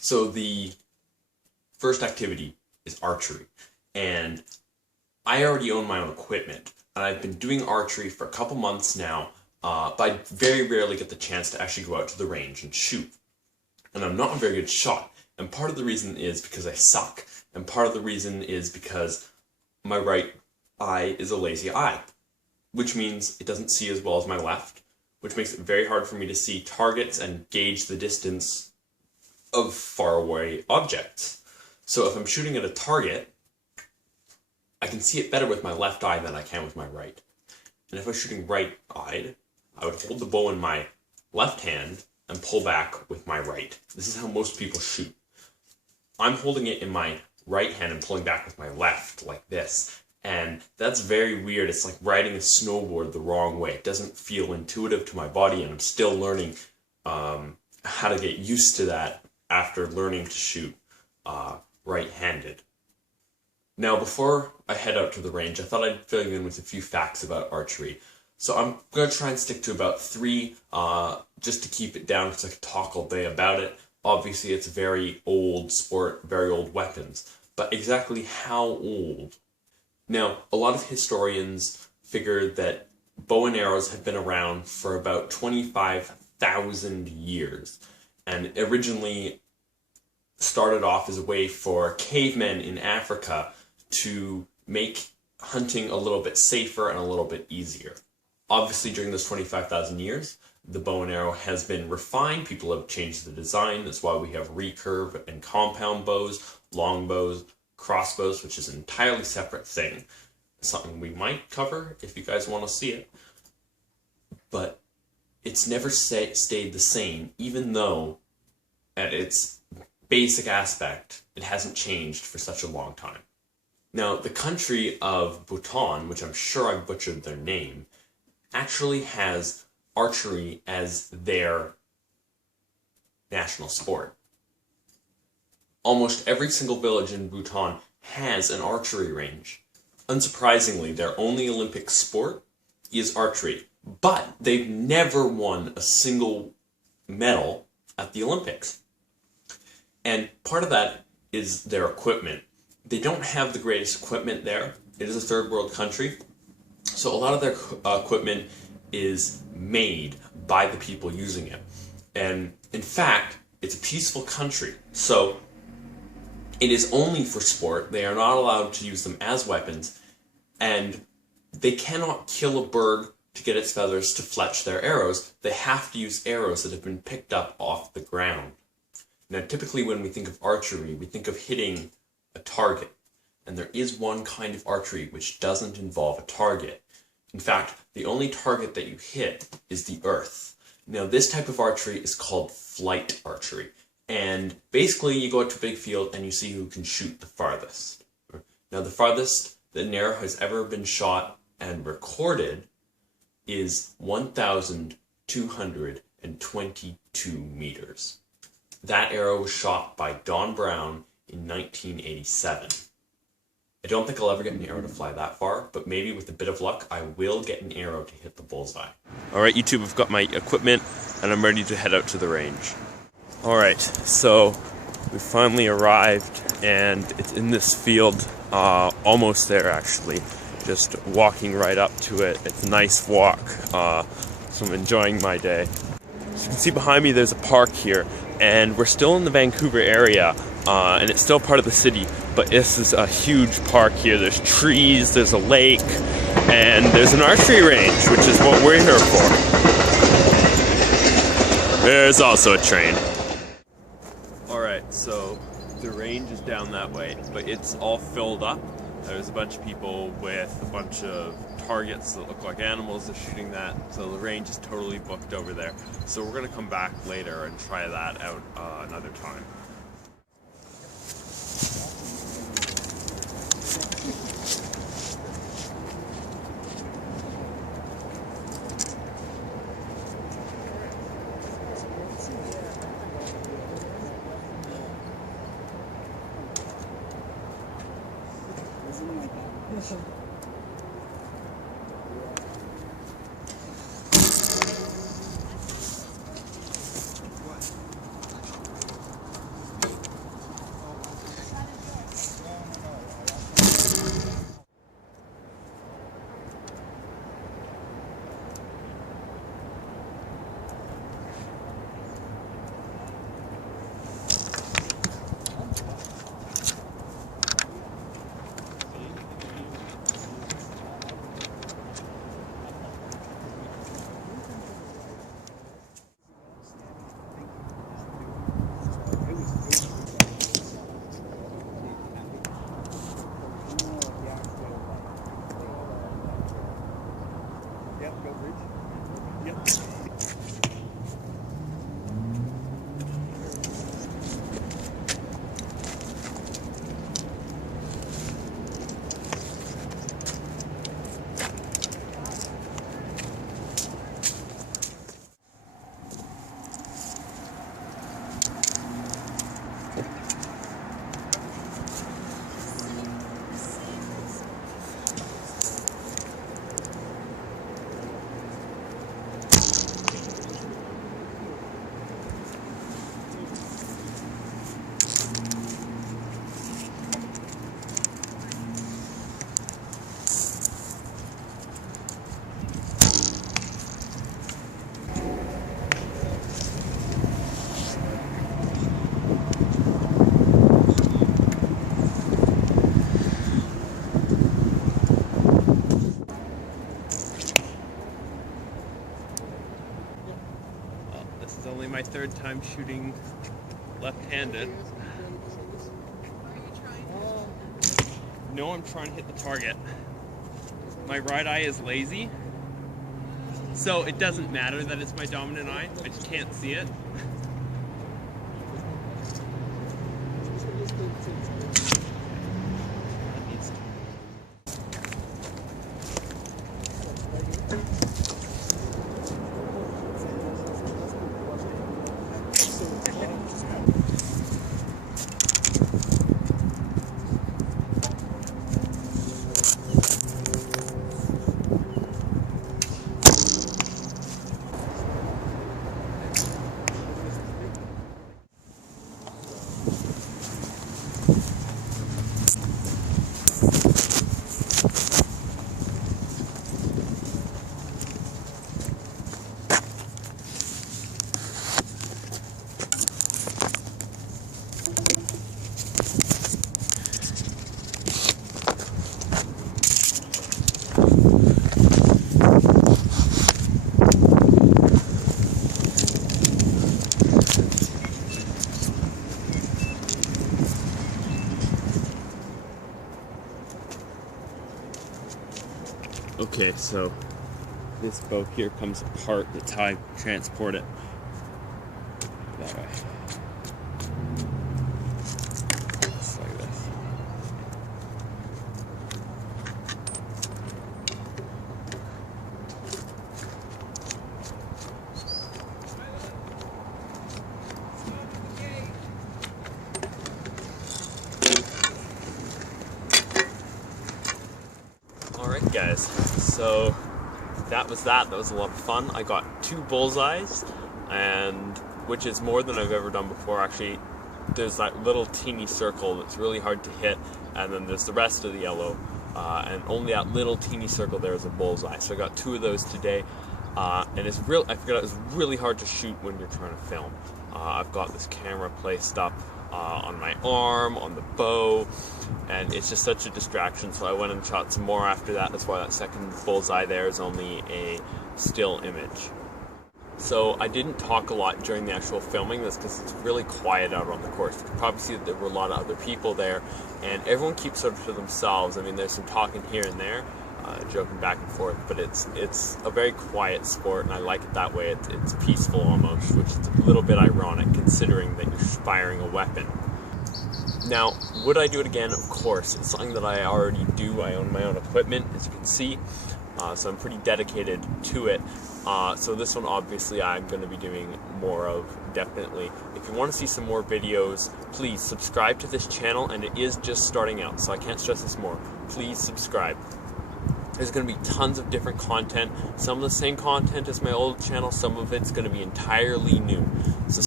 So the first activity is archery, and I already own my own equipment, and I've been doing archery for a couple months now, but I very rarely get the chance to actually go out to the range and shoot. And I'm not a very good shot, and part of the reason is because I suck, and part of the reason is because my right eye is a lazy eye, which means it doesn't see as well as my left, which makes it very hard for me to see targets and gauge the distance of faraway objects. So if I'm shooting at a target, I can see it better with my left eye than I can with my right. And if I was shooting right-eyed, I would hold the bow in my left hand and pull back with my right. This is how most people shoot. I'm holding it in my right hand and pulling back with my left, like this. And that's very weird. It's like riding a snowboard the wrong way. It doesn't feel intuitive to my body, and I'm still learning how to get used to that after learning to shoot right-handed. Now, before I head out to the range, I thought I'd fill you in with a few facts about archery. So I'm going to try and stick to about 3, just to keep it down, because I could talk all day about it. Obviously, it's a very old sport, very old weapons. But exactly how old? Now, a lot of historians figure that bow and arrows have been around for about 25,000 years, and originally started off as a way for cavemen in Africa to make hunting a little bit safer and a little bit easier. Obviously, during those 25,000 years, the bow and arrow has been refined. People have changed the design. That's why we have recurve and compound bows, long bows, crossbows, which is an entirely separate thing. Something we might cover if you guys want to see it. But it's never stayed the same, even though at its basic aspect, it hasn't changed for such a long time. Now, the country of Bhutan, which I'm sure I butchered their name, actually has archery as their national sport. Almost every single village in Bhutan has an archery range. Unsurprisingly, their only Olympic sport is archery, but they've never won a single medal at the Olympics. And part of that is their equipment. They don't have the greatest equipment there. It is a third world country, so a lot of their equipment is made by the people using it. And in fact, it's a peaceful country, so it is only for sport. They are not allowed to use them as weapons, and they cannot kill a bird to get its feathers to fletch their arrows. They have to use arrows that have been picked up off the ground. Now, typically when we think of archery, we think of hitting a target, and there is one kind of archery which doesn't involve a target. In fact, the only target that you hit is the earth. Now, this type of archery is called flight archery, and basically you go out to a big field and you see who can shoot the farthest. Now, the farthest that an arrow has ever been shot and recorded is 1,222 meters. That arrow was shot by Don Brown in 1987. I don't think I'll ever get an arrow to fly that far, but maybe with a bit of luck, I will get an arrow to hit the bullseye. Alright, YouTube, I've got my equipment, and I'm ready to head out to the range. Alright, so we finally arrived, and it's in this field, almost there actually. Just walking right up to it. It's a nice walk, so I'm enjoying my day. So you can see behind me there's a park here, and we're still in the Vancouver area, and it's still part of the city, but this is a huge park here. There's trees, there's a lake, and there's an archery range, which is what we're here for. There's also a train. Alright, so the range is down that way, but it's all filled up. There's a bunch of people with a bunch of targets that look like animals that are shooting that, so the range is totally booked over there. So we're going to come back later and try that out another time. third time shooting left-handed. No, I'm trying to hit the target. My right eye is lazy, so it doesn't matter that it's my dominant eye. I just can't see it. Okay, so this bow here comes apart. That's how I transport it. That way. Just like this. Alright guys, so that was that was a lot of fun. I got 2 bullseyes, and which is more than I've ever done before. Actually, there's that little teeny circle that's really hard to hit, and then there's the rest of the yellow, and only that little teeny circle there is a bullseye. So I got 2 of those today, and it's real. I figured out it's really hard to shoot when you're trying to film. I've got this camera placed up on my arm, on the bow, and it's just such a distraction, so I went and shot some more after that. That's why that second bullseye there is only a still image. So I didn't talk a lot during the actual filming. That's because it's really quiet out on the course. You can probably see that there were a lot of other people there, and everyone keeps sort of to themselves. I mean, there's some talking here and there, joking back and forth, but it's a very quiet sport, and I like it that way. It's peaceful almost, which is a little bit ironic considering that you're firing a weapon. Now, would I do it again? Of course. It's something that I already do. I own my own equipment, as you can see, so I'm pretty dedicated to it. So this one, obviously, I'm going to be doing more of, definitely. If you want to see some more videos, please subscribe to this channel, and it is just starting out, so I can't stress this more. Please subscribe. There's going to be tons of different content, some of the same content as my old channel, some of it's going to be entirely new. So